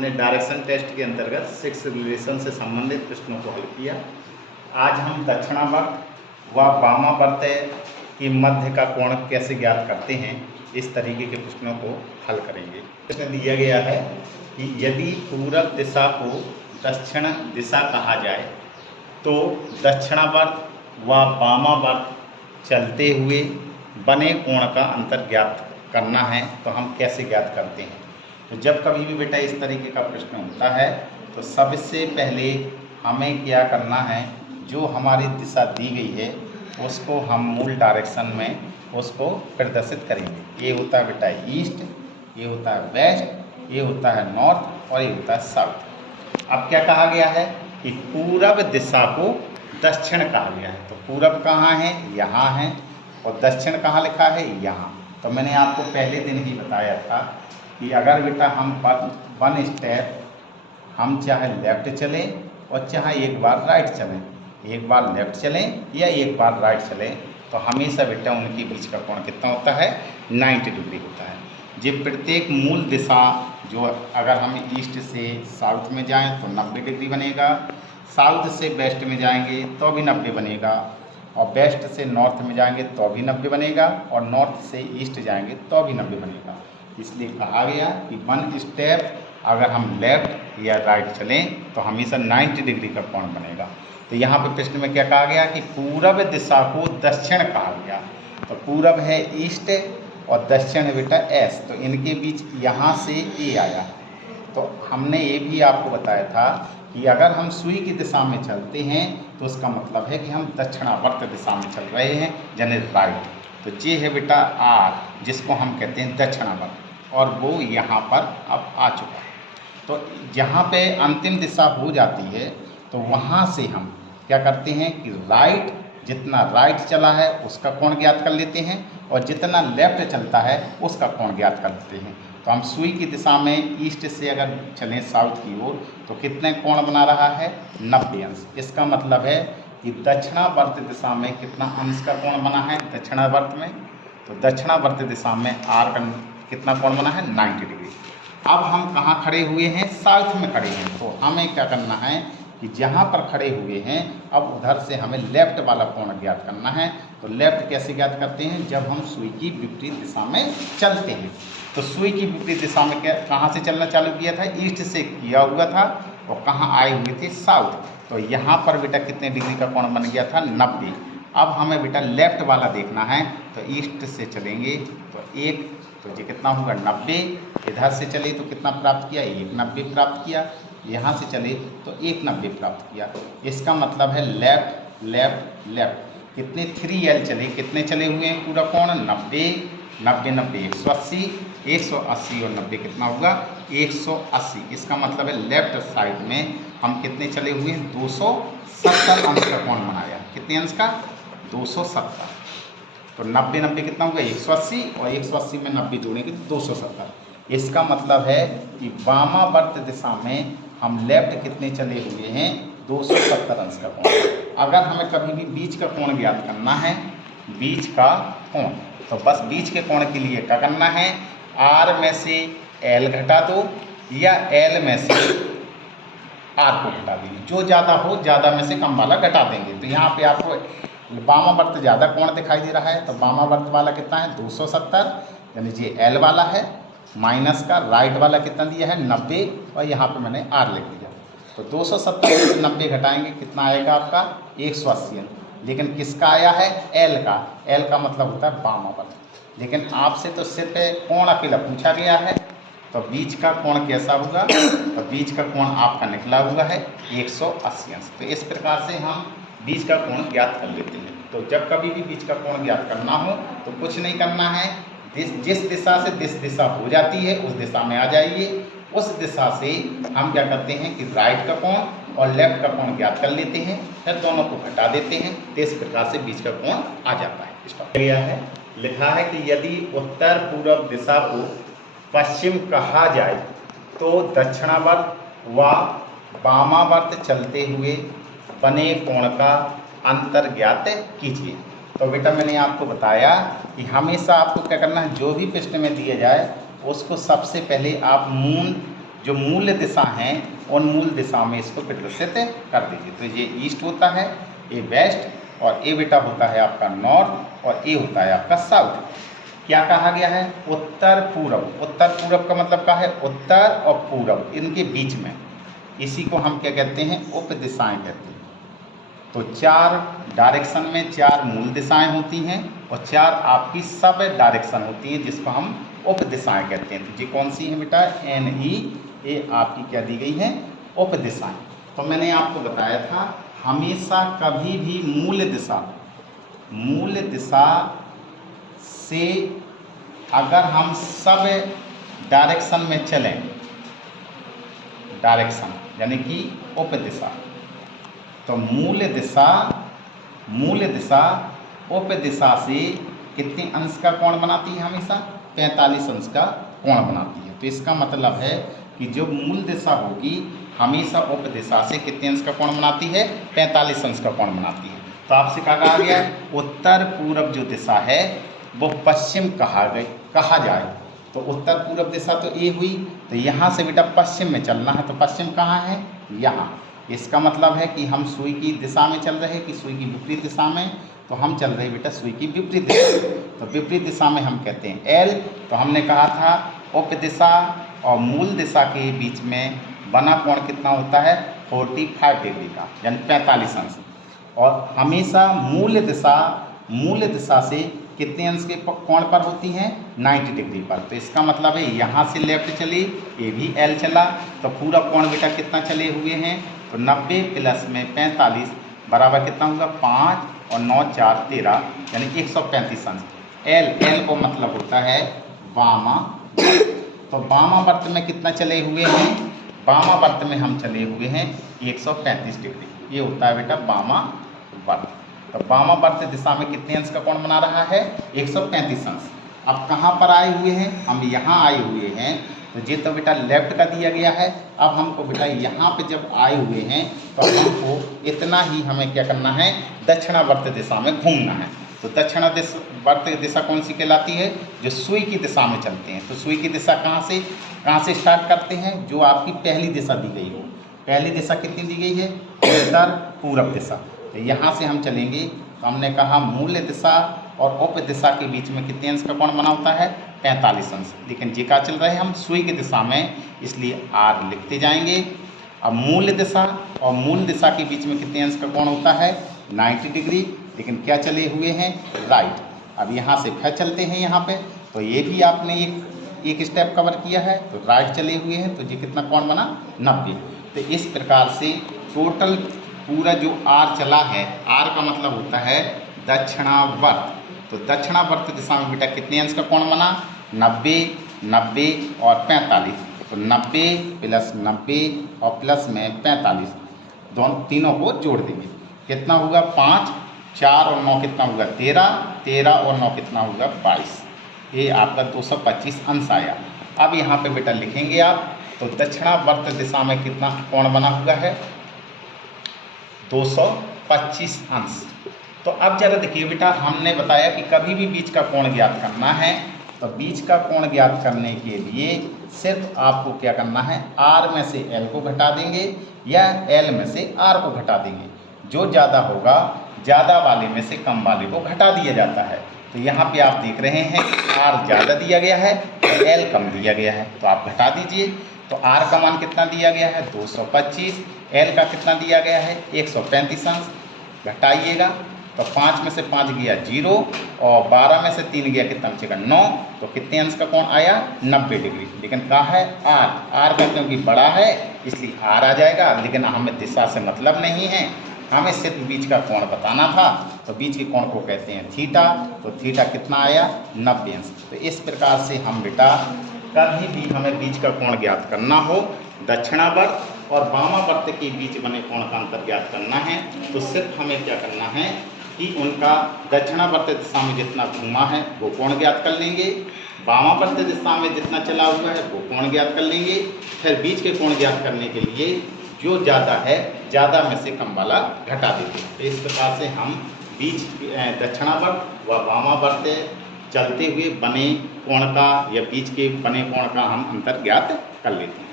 हमने direction test के अंतर्गत 6 रिलेशन से संबंधित प्रश्नों को हल किया। आज हम दक्षिणावर्त व वामावर्त के मध्य का कोण कैसे ज्ञात करते हैं, इस तरीके के प्रश्नों को हल करेंगे। इसमें दिया गया है कि यदि पूरब दिशा को दक्षिण दिशा कहा जाए तो दक्षिणावर्त व वामावर्त चलते हुए बने कोण का अंतर ज्ञात करना है, तो हम कैसे ज्ञात करते हैं। तो जब कभी भी बेटा इस तरीके का प्रश्न होता है तो सबसे पहले हमें क्या करना है, जो हमारी दिशा दी गई है उसको हम मूल डायरेक्शन में उसको प्रदर्शित करेंगे। ये होता है बेटा ईस्ट, ये होता है वेस्ट, ये होता है नॉर्थ और ये होता है साउथ। अब क्या कहा गया है कि पूरब दिशा को दक्षिण कहा गया है। तो पूरब कहाँ है, यहाँ है, और दक्षिण कहाँ लिखा है, यहाँ। तो मैंने आपको पहले दिन ही बताया था कि अगर बेटा हम वन स्टेप हम चाहे लेफ़्ट चलें और चाहे एक बार राइट चलें, एक बार लेफ़्ट चलें या एक बार राइट चलें, तो हमेशा बेटा उनके बीच का कोण कितना होता है, 90 डिग्री होता है। जो प्रत्येक मूल दिशा, जो अगर हम ईस्ट से साउथ में जाएं तो 90 डिग्री बनेगा, साउथ से वेस्ट में जाएंगे तो भी 90 बनेगा, और वेस्ट से नॉर्थ में जाएंगे तो भी 90 बनेगा, और नॉर्थ से ईस्ट जाएंगे तो भी 90 बनेगा। इसलिए कहा गया कि वन स्टेप अगर हम लेफ़्ट या राइट चलें तो हमेशा 90 डिग्री का कोण बनेगा। तो यहाँ पे प्रश्न में क्या कहा गया कि पूरब दिशा को दक्षिण कहा गया। तो पूरब है ईस्ट और दक्षिण है बेटा एस, तो इनके बीच यहाँ से ए आया। तो हमने ये भी आपको बताया था कि अगर हम सुई की दिशा में चलते हैं तो उसका मतलब है कि हम दक्षिणावर्त दिशा में चल रहे हैं, यानी राइट। तो ये है बेटा आर, जिसको हम कहते हैं दक्षिणावर्त, और वो यहाँ पर अब आ चुका है। तो जहाँ पे अंतिम दिशा हो जाती है तो वहाँ से हम क्या करते हैं कि राइट, जितना राइट चला है उसका कोण ज्ञात कर लेते हैं, और जितना लेफ़्ट चलता है उसका कोण ज्ञात कर लेते हैं। तो हम सुई की दिशा में ईस्ट से अगर चलें साउथ की ओर तो कितने कोण बना रहा है, 90 अंश। इसका मतलब है कि दक्षिणावर्त दिशा में कितना अंश का कोण बना है दक्षिणावर्त में, तो दक्षिणावर्त दिशा में आर का कितना कोण बना है, 90 डिग्री। अब हम कहाँ खड़े हुए हैं, साउथ में खड़े हैं। तो हमें क्या करना है कि जहाँ पर खड़े हुए हैं अब उधर से हमें लेफ़्ट वाला कोण ज्ञात करना है। तो लेफ़्ट कैसे ज्ञात करते हैं, जब हम सुई की विपरीत दिशा में चलते हैं। तो सुई की विपरीत दिशा में क्या, कहाँ से चलना चालू किया था, ईस्ट से किया हुआ था, और कहाँ आए हुए थे, साउथ। तो यहाँ पर बेटा कितने डिग्री का कोण बन गया था, 90। अब हमें बेटा लेफ़्ट वाला देखना है, तो ईस्ट से चलेंगे तो एक, तो ये कितना होगा, 90। इधर से चले तो कितना प्राप्त किया, 190 प्राप्त किया। यहाँ से चले तो 190 प्राप्त किया। इसका मतलब है लेफ़्ट लेफ़्ट लेफ़्ट कितने 3L चले, कितने चले हुए हैं पूरा कोण, 90 90 90 180, 180 और 90 कितना होगा, 180। इसका मतलब है लेफ़्ट साइड में हम कितने चले हुए हैं, 270 अंश का कोण बनाया। कितने अंश का, 270। तो 90 90 कितना होगा, 180, और 180 में 90 जोड़ेंगे तो 270। इसका मतलब है कि वामावर्त दिशा में हम लेफ़्ट कितने चले हुए हैं, 270 अंश का कोण। अगर हमें कभी भी बीच का कोण ज्ञात करना है, बीच का कोण, तो बस बीच के कोण के लिए क्या करना है, आर में से एल घटा दो या एल में से आर को घटा दीजिए। जो ज़्यादा हो ज़्यादा में से कम वाला घटा देंगे। तो यहाँ पे आपको वामावर्त ज़्यादा कोण दिखाई दे रहा है, तो वामावर्त वाला कितना है, 270, यानी ये एल वाला है, माइनस का राइट वाला कितना दिया है, 90, और यहाँ पे मैंने आर लिख दिया। तो 270 से 90 घटाएंगे, कितना आएगा आपका, 180। लेकिन किसका आया है, एल का। एल का मतलब होता है वामावर्त। लेकिन आपसे तो सिर्फ कोण अकेला पूछा गया है, तो बीच का कोण कैसा होगा, तो बीच का कोण आपका निकला हुआ है 180 अंश। तो इस प्रकार से हम बीच का कोण ज्ञात कर लेते हैं। तो जब कभी भी बीच का कोण ज्ञात करना हो तो कुछ नहीं करना है, जिस दिशा से जिस दिशा हो जाती है उस दिशा में आ जाइए। उस दिशा से हम क्या करते हैं कि राइट का कोण और लेफ़्ट का कोण ज्ञात कर लेते हैं, फिर दोनों को घटा देते हैं। तो इस प्रकार से बीच का कोण आ जाता है। इस पर लिखा है, लिखा है कि यदि उत्तर पूर्व दिशा को पश्चिम कहा जाए तो दक्षिणावर्त व वामावर्त चलते हुए बने कोण का अंतर ज्ञात कीजिए। तो बेटा मैंने आपको बताया कि हमेशा आपको क्या करना है, जो भी प्रश्न में दिया जाए उसको सबसे पहले आप मूल जो मूल दिशा हैं उन मूल दिशा में इसको प्रदर्शित कर दीजिए। तो ये ईस्ट होता है, ये वेस्ट, और ये बेटा होता है आपका नॉर्थ, और ये होता है आपका साउथ। क्या कहा गया है? उत्तर पूरब। उत्तर पूरब का मतलब क्या है? उत्तर और पूरब इनके बीच में, इसी को हम क्या कहते हैं? उप दिशाएं कहते हैं। तो 4 डायरेक्शन में 4 मूल दिशाएं होती हैं और 4 आपकी सब डायरेक्शन होती हैं, जिसको हम उप दिशाएं कहते हैं। तो ये कौन सी है बेटा? NE, ये आपकी क्या दी गई है? उप दिशाएं। तो मैंने आपको बताया था, हमेशा कभी भी मूल दिशा से अगर हम सब डायरेक्शन में चलें, डायरेक्शन यानी कि उप दिशा, तो मूल दिशा उप दिशा से कितने अंश का कोण बनाती है? हमेशा 45 अंश का कोण बनाती है। तो इसका मतलब है कि जो मूल दिशा होगी हमेशा उप दिशा से कितने अंश का कोण बनाती है? 45 अंश का कोण बनाती है। तो आपसे कहा गया उत्तर पूरब जो दिशा है वो पश्चिम कहा जाए। तो उत्तर पूरब दिशा तो ये हुई, तो यहाँ से बेटा पश्चिम में चलना है। तो पश्चिम कहाँ है? यहाँ। इसका मतलब है कि हम सुई की दिशा में चल रहे हैं कि सुई की विपरीत दिशा में? तो हम चल रहे हैं बेटा सुई की विपरीत दिशा में। तो विपरीत दिशा में हम कहते हैं L। तो हमने कहा था उप दिशा और मूल दिशा के बीच में बना कोण कितना होता है? 45 डिग्री का, यानी 45 अंश। और हमेशा मूल दिशा से कितने अंश के कोण पर होती हैं? 90 डिग्री पर। तो इसका मतलब है यहाँ से लेफ्ट चली, ये भी L चला, तो पूरा कोण बेटा कितना चले हुए हैं? तो 90 प्लस में 45 बराबर कितना होगा? 5 और 9 4 13, यानी 135 अंश। L को मतलब होता है वामा। तो वामावर्त में कितना चले हुए हैं? वामावर्त में हम चले हुए हैं 135 डिग्री। ये होता है बेटा वामावर्त। तो वामावर्त दिशा में कितने अंश का कोण बना रहा है? 135 अंश। अब कहाँ पर आए हुए हैं? हम यहाँ आए हुए हैं। तो ये तो बेटा लेफ्ट का दिया गया है। अब हमको बेटा यहाँ पे जब आए हुए हैं तो हमको इतना ही हमें क्या करना है? दक्षिणावर्त दिशा में घूमना है। तो दक्षिणावर्त दिशा कौन सी कहलाती है? जो सुई की दिशा में चलते हैं। तो सुई की दिशा कहाँ से स्टार्ट करते हैं? जो आपकी पहली दिशा दी गई हो। पहली दिशा कितनी दी गई है? उत्तर पूरब दिशा। तो यहाँ से हम चलेंगे, तो हमने कहा मूल दिशा और उप दिशा के बीच में कितने अंश का कोण बना होता है? 45 अंश। लेकिन जी का चल रहे हैं हम सुई की दिशा में, इसलिए R लिखते जाएंगे। अब मूल दिशा और मूल दिशा के बीच में कितने अंश का कोण होता है? 90 डिग्री। लेकिन क्या चले हुए हैं? राइट। अब यहाँ से फिर चलते हैं यहाँ पे, तो ये भी आपने एक स्टेप कवर किया है, तो राइट चले हुए हैं, तो ये कितना कोण बना? 90। तो इस प्रकार से टोटल पूरा जो R चला है, R का मतलब होता है दक्षिणावर्त। तो दक्षिणावर्त दिशा में बेटा कितने अंश का कोण बना? 90, 90 और 45। तो 90 प्लस 90 और प्लस में 45, तीनों को जोड़ देंगे, कितना होगा? 5, 4 और 9 कितना होगा? 13, 13 और 9 कितना होगा? 22। ये आपका 225 अंश आया। अब यहाँ पे बेटा लिखेंगे आप, तो दक्षिणावर्त दिशा में कितना कोण बना हुआ है? 225 अंश। तो अब जरा देखिए बेटा, हमने बताया कि कभी भी बीच का कोण ज्ञात करना है, तो बीच का कोण ज्ञात करने के लिए सिर्फ आपको क्या करना है? R में से L को घटा देंगे या L में से R को घटा देंगे। जो ज़्यादा होगा, ज़्यादा वाले में से कम वाले को घटा दिया जाता है। तो यहाँ पे आप देख रहे हैं R ज़्यादा दिया गया है और L कम दिया गया है, तो आप घटा दीजिए। तो R का मान कितना दिया गया है? 225। L का कितना दिया गया है? 135 अंश। घटाइएगा, तो 5 में से 5 गया 0 और 12 में से 3 गया कितना बचेगा? 9। तो कितने अंश का कोण आया? 90 डिग्री। लेकिन कहाँ है? R का क्योंकि बड़ा है इसलिए R आ जाएगा, लेकिन हमें दिशा से मतलब नहीं है, हमें सिर्फ बीच का कोण बताना था। तो बीच के कोण को कहते हैं थीटा। तो थीटा कितना आया? 90 अंश। तो इस प्रकार से हम बेटा कभी भी हमें बीच का कोण ज्ञात करना हो, दक्षिणावर्त और वामावर्त के बीच बने कोण का अंतर ज्ञात करना है, तो सिर्फ हमें क्या करना है कि उनका दक्षिणावर्त दिशा में जितना घूमा है वो कोण ज्ञात कर लेंगे, वामावर्त दिशा में जितना चला हुआ है वो कोण ज्ञात कर लेंगे। फिर बीच के कोण ज्ञात करने के लिए जो ज़्यादा है, ज़्यादा में से कम वाला घटा देंगे। तो इस प्रकार से हम बीच दक्षिणावर्त व वामावर्त चलते हुए बने कोण का या बीच के बने कोण का हम अंतर ज्ञात कर लेते हैं।